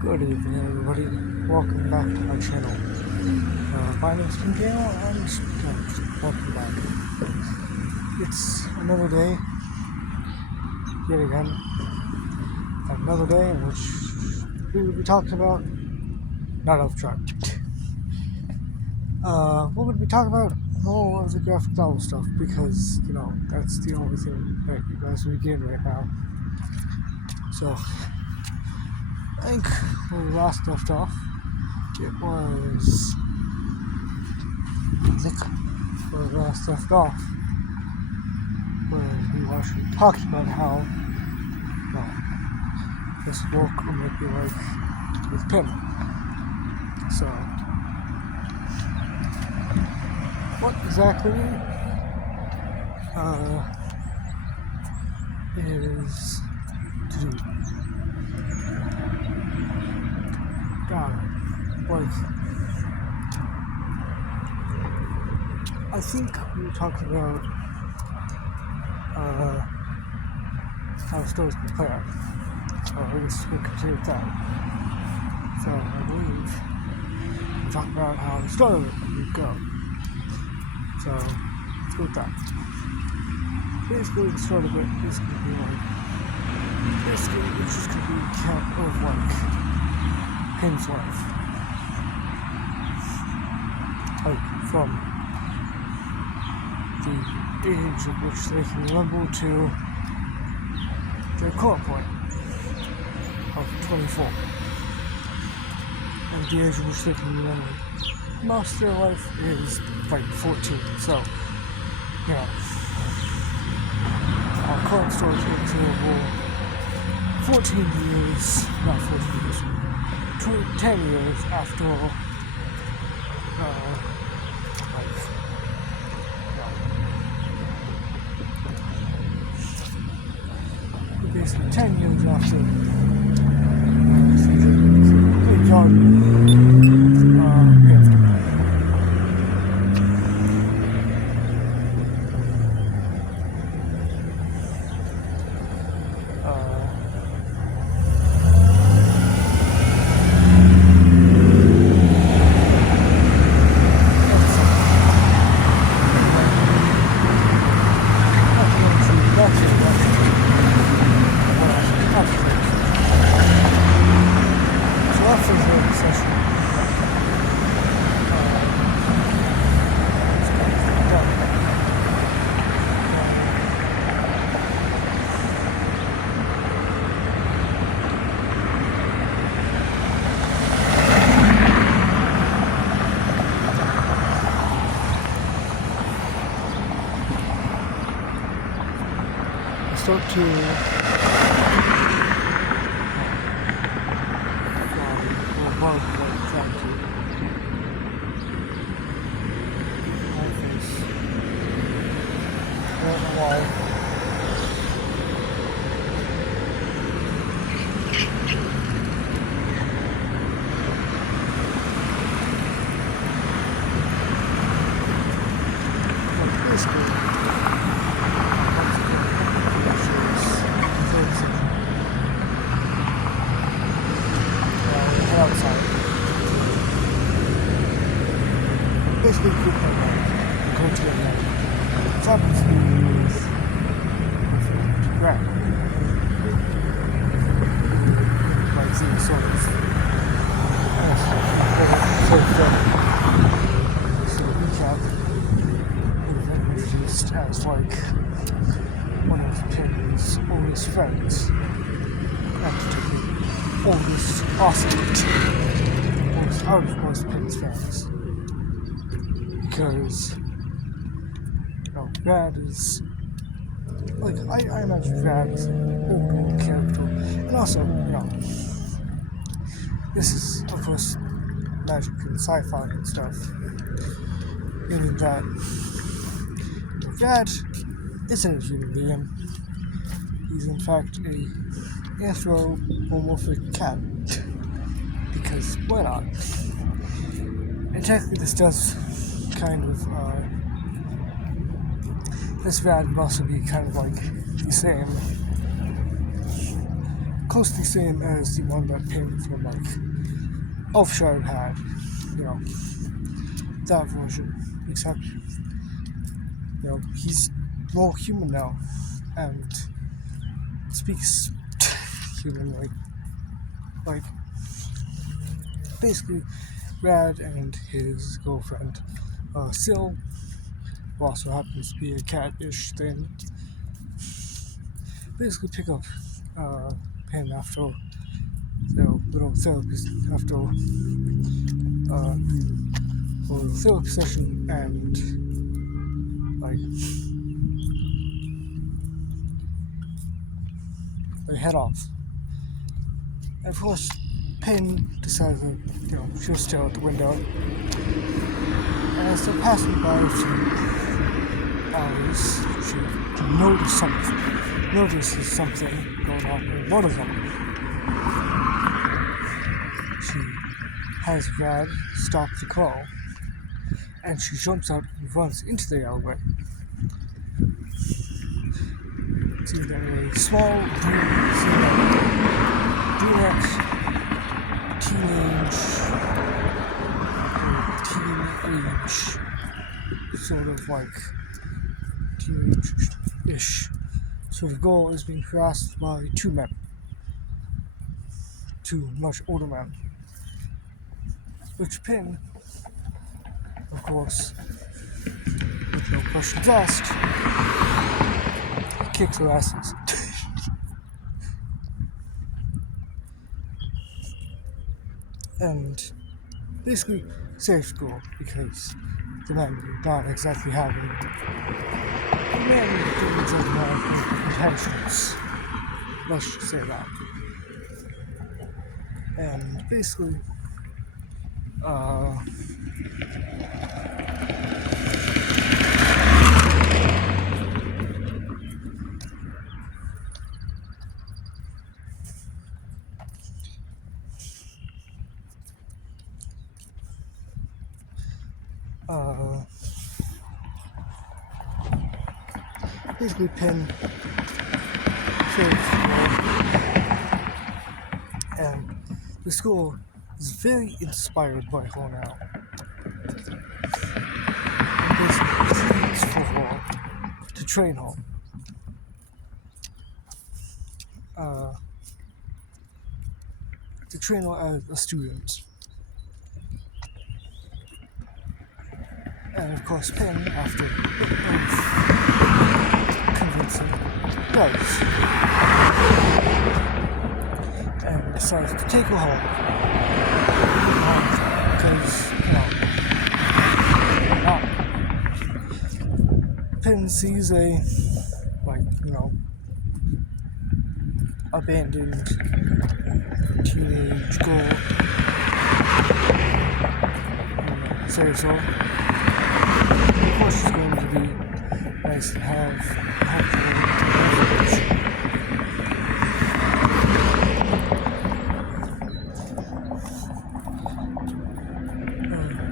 Good evening, everybody. Welcome back to my channel. My name is Daniel, and welcome back. It's another day, yet again. Another day in which we will be talking about not off track. What would we talk about? More of the graphic novel stuff because that's the only thing that you guys are getting right now. So I think when we last left off, it was where we last left off, where we were actually talking about how, this work might be like with Pim. So, what exactly is to do? I think we were talking about how the story's going to play out. So I guess we'll continue with that. So I believe we're talking about how the story would go. So let's go with that. Basically, the story of it is going to be like, basically it's just going to be a recount of like Pim's life. Like from the age at which they can remember to their current point of 24. And the age at which they can remember most of their life is like 14. So, our current story takes over 14 years, not 14 years, 10 years after basically 10 years after start to basically keep them go to the it's happens to be with Grant. Like seeing sort of recap was introduced as like one of Pim's oldest friends. Actually, oldest out of most Pim's fans. Because, Brad is, like, I imagine Brad is an old character, and also, this is, of course, magic and sci-fi and stuff, meaning that Brad isn't a human being, he's in fact a anthropomorphic cat, because why not? And technically this does kind of, this Brad would also be kind of like the same closely same as the one that Pin from Elfshire had, you know, that version, except, he's more human now and speaks human like basically Rad and his girlfriend, Syl, who also happens to be a cat-ish thing, basically pick up Pin after their little therapy, after a little therapy session, and they head off. And of course, Pin decides that, she'll stare out the window. And as they're passing by a few hours, she notices something going on with one of them. She has Rad stop the car, and she jumps out and runs into the alleyway. See that a small brunette teenage sort of teenage-ish sort of girl is being harassed by two much older men, which Pin, of course, with no questions asked, kicks their asses. And basically saves the girl because the men did not exactly have intentions. Let's just say that. And basically, basically Pin saves the girl, and the school is very inspired by her now. And basically pleads for her to train her. To train her as a student. And of course Pin, after a bit of convincing, does. And decides to take her home. Because, Pin sees a, abandoned teenage girl, say so. Of course, it's going to be nice to have helpful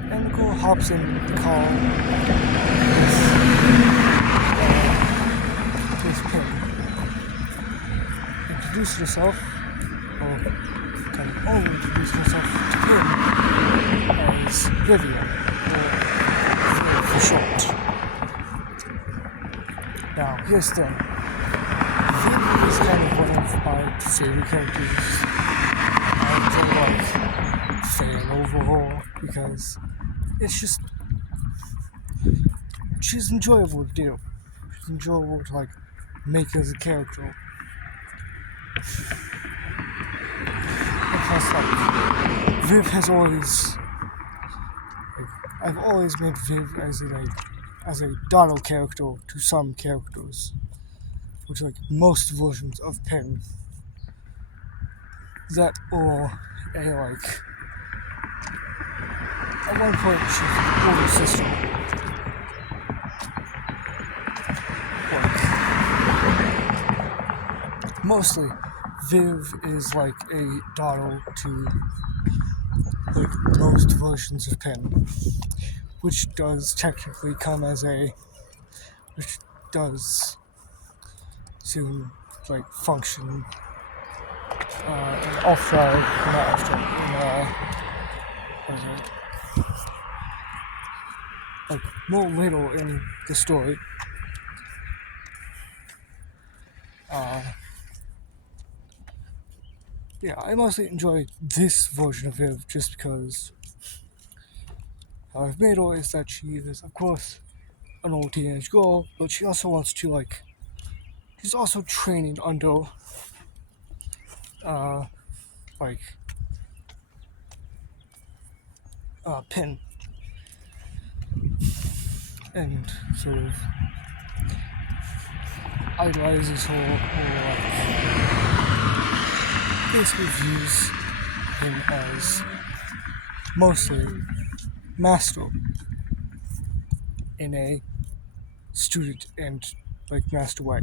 and the girl hops in the car with Pin. Introduced herself, or can only introduce herself to Pin as Vivian, or for short. Now, here's the thing. Vivian is kind of one of my favorite characters. I fail over her because it's just, she's enjoyable to do. She's enjoyable to make as a character. And plus, Viv has always, I've always made Viv as a Donald character to some characters, which most versions of Pin, that or at one point she's an older sister. Mostly, Viv is a daughter to most versions of Pin, which does technically come as which does soon function in off-trial, not off-trial, what is it? Like more later in the story. Yeah, I mostly enjoy this version of Viv just because how I've made her is that she is, of course, an old teenage girl, but she also wants to, like, she's also training under, like, Pin, and sort of idolizes her, or basically views him as mostly master in a student and, like, master way.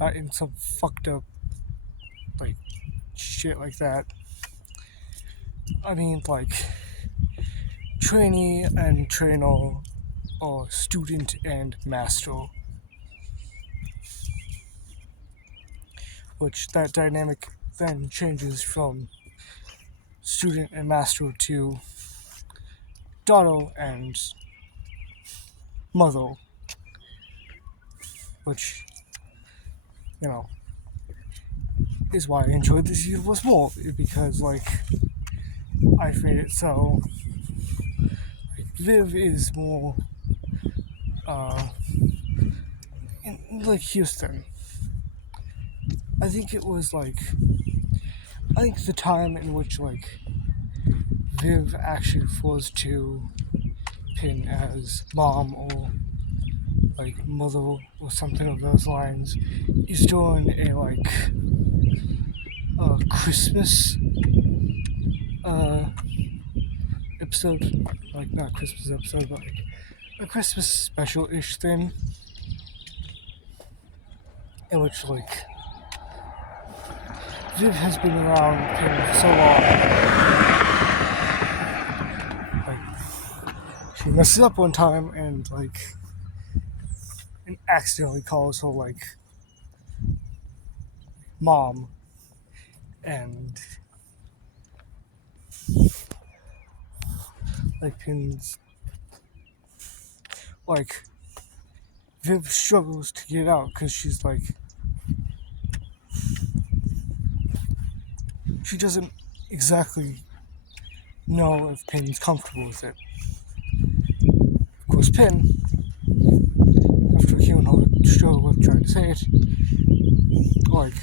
Not in some fucked up, like, shit like that. I mean, like, trainee and trainer, or student and master. Which that dynamic then changes from student and master to daughter and mother. Which, you know, is why I enjoyed this universe more. Because, like, I've made it so like, Viv is more in, like, Houston. I think it was like I think the time in which, like, Viv actually refers to Pin as mom or, like, mother or something of those lines is during a, like, Christmas episode, like, not Christmas episode, but like a Christmas special-ish thing, in which, like, Viv has been around Pin for so long. Like, she messes up one time and, like, and accidentally calls her, like, mom, and, like, Pin's, like, Viv struggles to get out because she's like, she doesn't exactly know if Pin's comfortable with it. Of course, Pin, after hearing her struggle with trying to say it, like,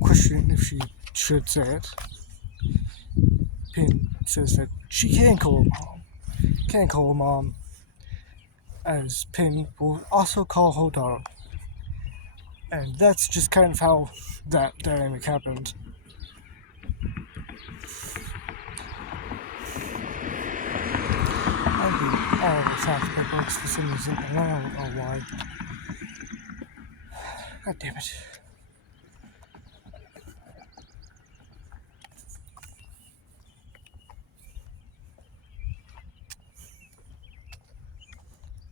questioning if she should say it, Pin says that she can call her mom, as Pin will also call her daughter. And that's just kind of how that dynamic happened. I read all the fact books for some reason, and I don't know why. God damn it.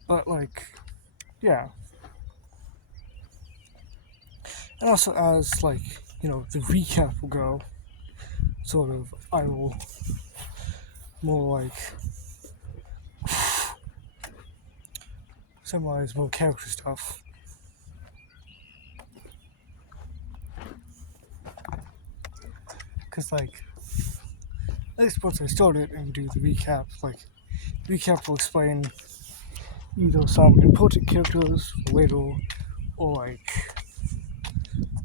But, like, yeah. And also, as, like, you know, the recap will go, sort of, I will more, like, summarize more character stuff. Because, like, at least once I start it and do the recap, like, the recap will explain either some important characters for later, or, like,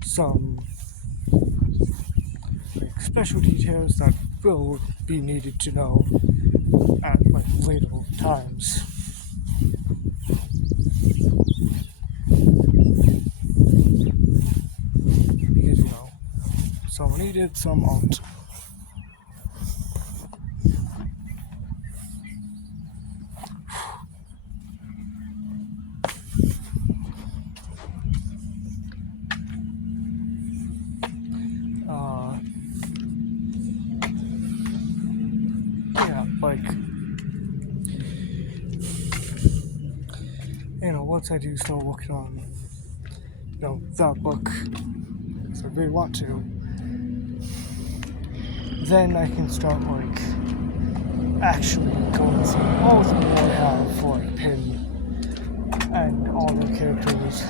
some, like, special details that will be needed to know at, like, later times. Because, you know, some are needed, some aren't. Yeah, like, you know, once I do start working on, you know, that book, so really want to, then I can start like actually going through all of the lore I have for like Pin and all the characters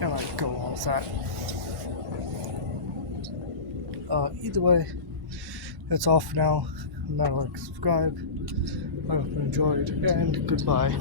and like go all that. Either way, that's all for now. Remember to like, subscribe. I hope you enjoyed, and goodbye.